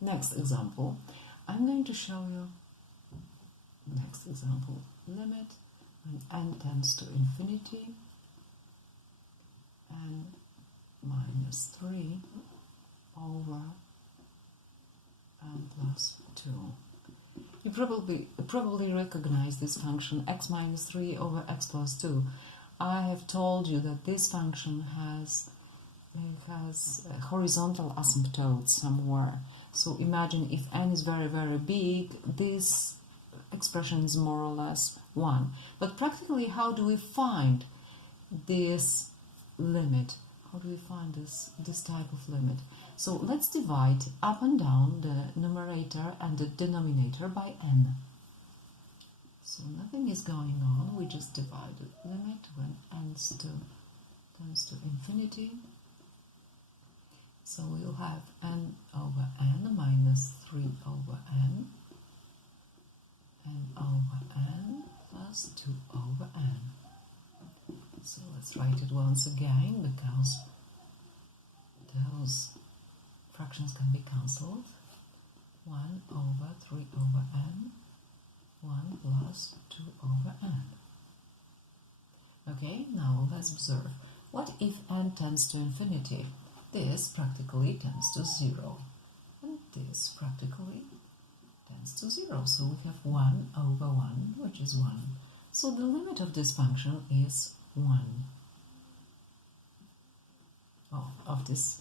Next example, I'm going to show you next example, limit when n tends to infinity n minus 3 over n plus 2. You probably recognize this function x minus 3 over x plus 2. I have told you that this function has a horizontal asymptote somewhere. So imagine if n is very, very big, this expression is more or less 1. But practically, how do we find this limit? How do we find this type of limit? So let's divide up and down the numerator and the denominator by n. So nothing is going on, we just divide the limit when n tends to infinity. So we'll have n over n minus 3 over n over n plus 2 over n. So let's write it once again, because those fractions can be cancelled. 1 over 3 over n, 1 plus 2 over n. Okay, now let's observe. What if n tends to infinity? This practically tends to 0, and this practically tends to 0. So we have 1 over 1, which is 1. So the limit of this function is 1. Of this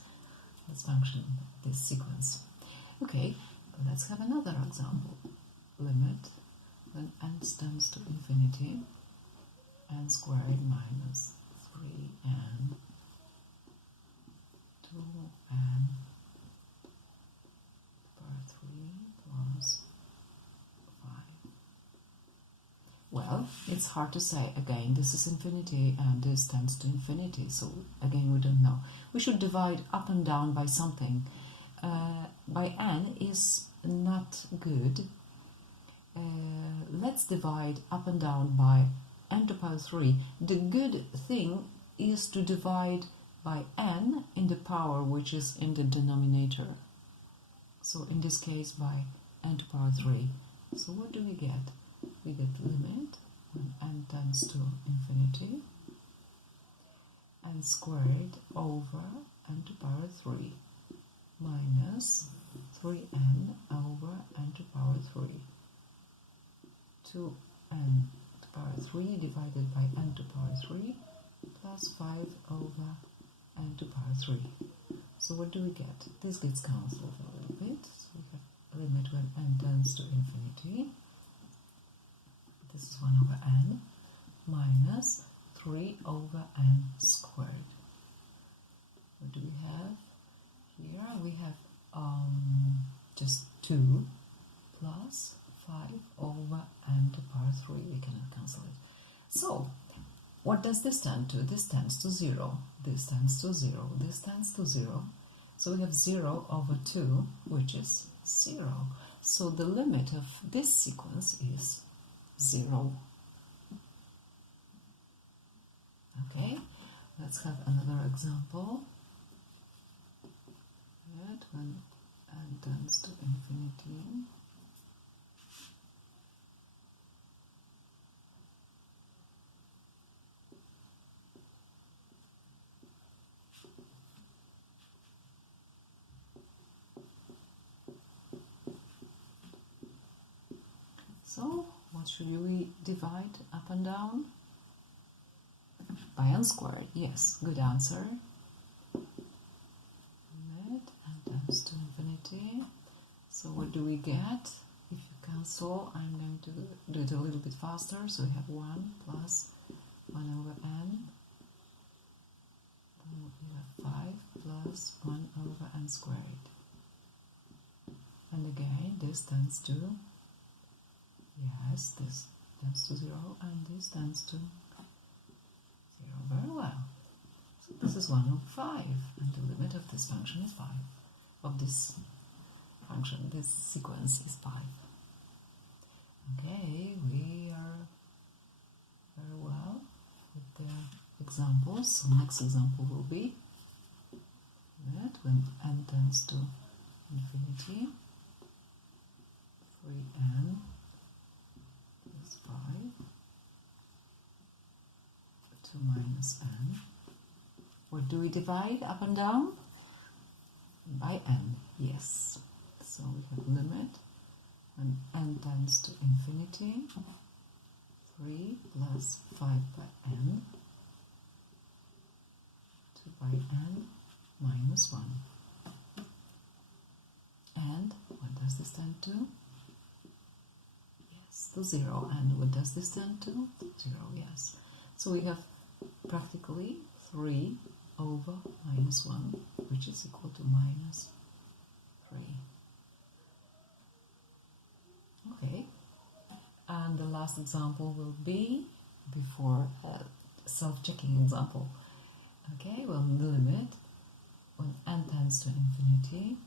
function, this sequence. Okay, let's have another example. Limit when n tends to infinity, n squared minus 3n 2n power 3 plus 5. Well, it's hard to say. Again, this is infinity and this tends to infinity, so again we don't know. We should divide up and down by something. By n is not good. Let's divide up and down by n to the power 3. The good thing is to divide by n in the power which is in the denominator. So in this case by n to the power 3. So what do we get? We get limit when n tends to infinity, n squared over n to the power 3 minus 3n over n to the power 3. 2n to the power 3 divided by n to the power 3 plus 5 over n to the power 3. So what do we get? This gets cancelled a little bit. So we have a limit when n tends to infinity. This is 1 over n minus 3 over n squared. What do we have? Here we have just 2 plus 5 over n to the power 3. We cannot cancel it. So what does this tend to? This tends to 0. This tends to 0. This tends to 0. So we have 0 over 2, which is 0. So the limit of this sequence is 0. Okay, let's have another example. Right, when n tends to infinity. So, what should we divide up and down? By n squared, yes, good answer. Limit n tends to infinity. So what do we get? If you cancel, I'm going to do it a little bit faster. So we have 1 plus 1 over n. Then we have 5 plus 1 over n squared. And again, this tends to, yes, this tends to 0 and this tends to 0. Very well. So this is 1 over 5 and the limit of this function is 5. Of this function, this sequence is 5. Okay, we are very well with the examples. So next example will be that when n tends to infinity, 3n plus 5 to minus n. What do we divide up and down? By n, yes. So we have limit when n tends to infinity, 3 plus 5 by n, 2 by n minus 1. And what does this tend to? Yes, to 0. And what does this tend to? 0, yes. So we have practically 3 over minus 1, which is equal to minus 3. Okay, and the last example will be before a self-checking example. Okay, well, the limit when n tends to infinity,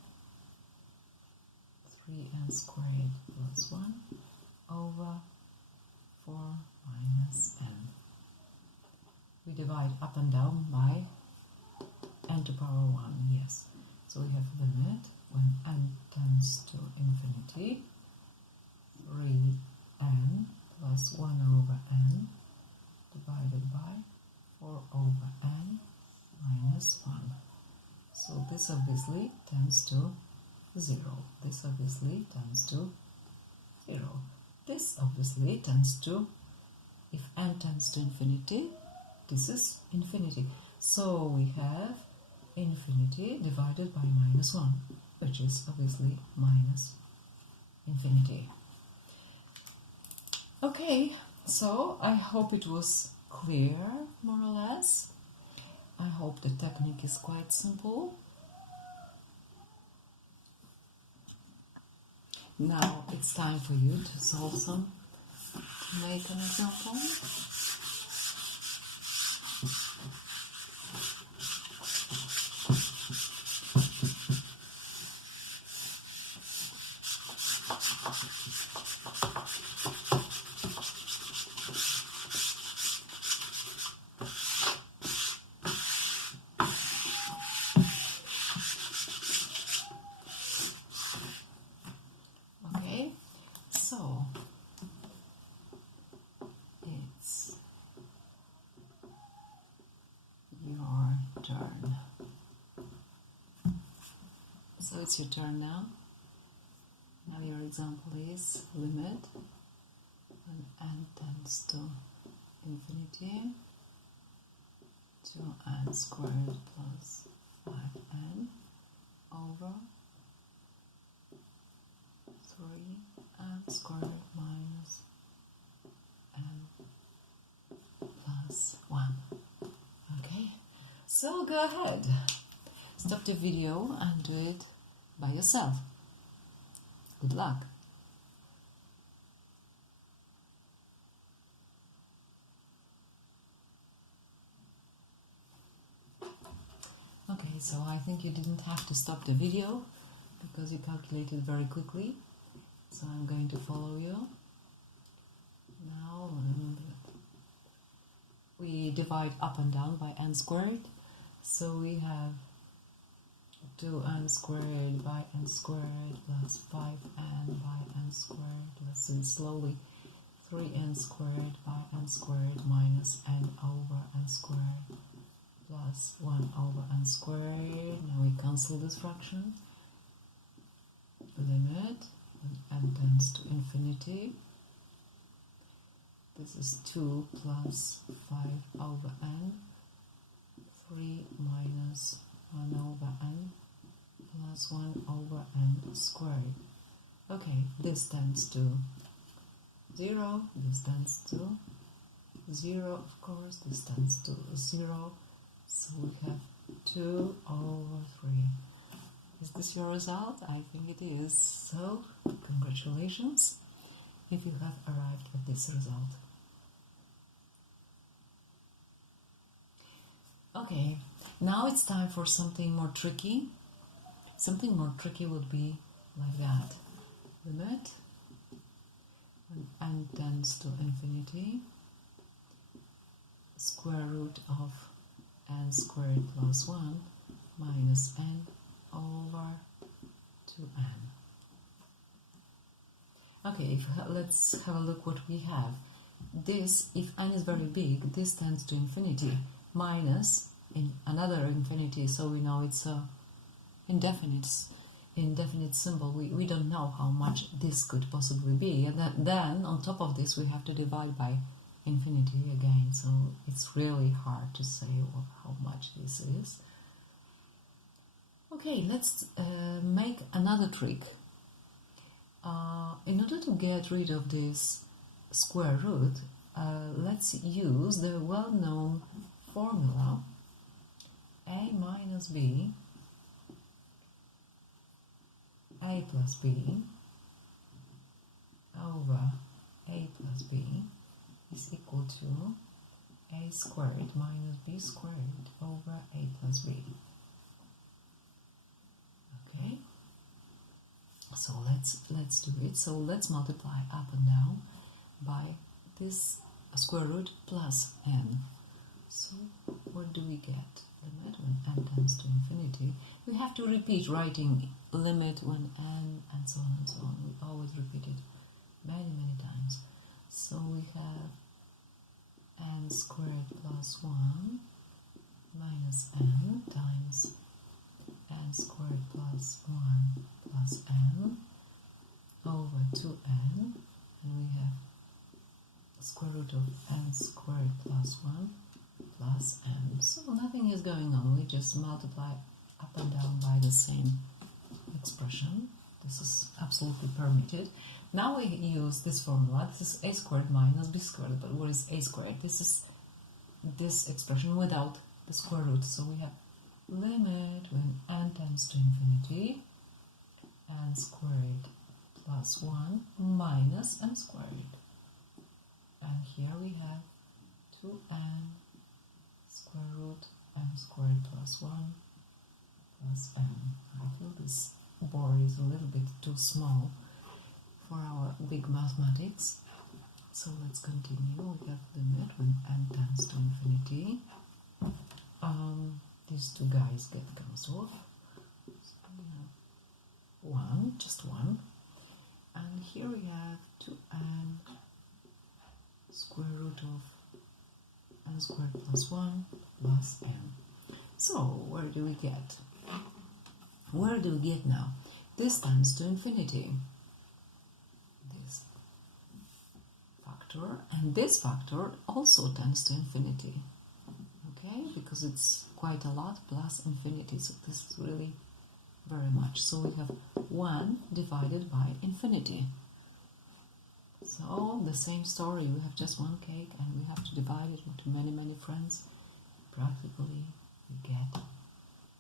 3n squared plus 1 over 4 minus n. We divide up and down by n to power 1, yes. So we have limit when n tends to infinity, 3n plus 1 over n divided by 4 over n minus 1. So this obviously tends to 0. This obviously tends to 0. This obviously tends to, if n tends to infinity, this is infinity. So we have infinity divided by minus 1, which is obviously minus infinity. Okay, so I hope it was clear, more or less. I hope the technique is quite simple. Now it's time for you to solve some, to make an example. Okay, so it's your turn. So it's your turn now. Now your example is limit when n tends to infinity, 2n squared plus 5n over 3n squared minus n plus 1. Okay, so go ahead. Stop the video and do it by yourself. Good luck. Okay, so I think you didn't have to stop the video because you calculated very quickly. So I'm going to follow you. Now we divide up and down by n squared. So we have 2n squared by n squared plus 5n by n squared. Let's do it slowly. 3n squared by n squared minus n over n squared plus 1 over n squared. Now we cancel this fraction. Limit when n tends to infinity. This is 2 plus 5 over n, 3 minus 1 over n, plus 1 over n squared. Okay, this tends to 0, this tends to 0, of course, this tends to 0, so we have 2 over 3. Is this your result? I think it is. So, congratulations if you have arrived at this result. Okay, now it's time for something more tricky. Something more tricky would be like that. Limit when n tends to infinity, square root of n squared plus 1 minus n over 2n. Okay, let's have a look what we have. This, if n is very big, this tends to infinity, minus in another infinity, so we know it's a indefinite symbol. We don't know how much this could possibly be, and then on top of this we have to divide by infinity again, so it's really hard to say how much this is. Okay, let's make another trick. In order to get rid of this square root, let's use the well-known formula a minus b, a plus b over a plus b is equal to a squared minus b squared over a plus b. Okay, so let's do it. So let's multiply up and down by this square root plus n. So what do we get? Limit when n tends to infinity. We have to repeat writing limit when n and so on and so on. We always repeat it many times. So we have n squared plus 1 minus n times n squared plus 1 plus n over 2n, and we have square root of n squared plus 1 plus n. So nothing is going on, we just multiply up and down by the same expression. This is absolutely permitted. Now we use this formula. This is a squared minus b squared, but what is a squared? This is this expression without the square root. So we have limit when n tends to infinity, n squared plus 1 minus n squared. And here we have 2n square root n squared plus 1 plus n. I feel this board is a little bit too small for our big mathematics. So let's continue. We have limit when n tends to infinity. These two guys get cancelled. So we have 1, just 1. And here we have 2n square root of n squared plus 1 plus n. So where do we get? Where do we get now? This tends to infinity. This factor and this factor also tends to infinity. Okay, because it's quite a lot plus infinity, so this is really very much. So we have 1 divided by infinity. So the same story, we have just one cake and we have to divide it into many friends. Practically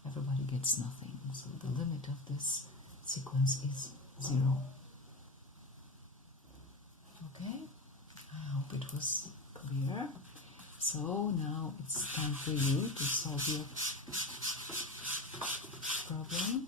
everybody gets nothing. So the limit of this sequence is 0. Okay, I hope it was clear. So now it's time for you to solve your problem.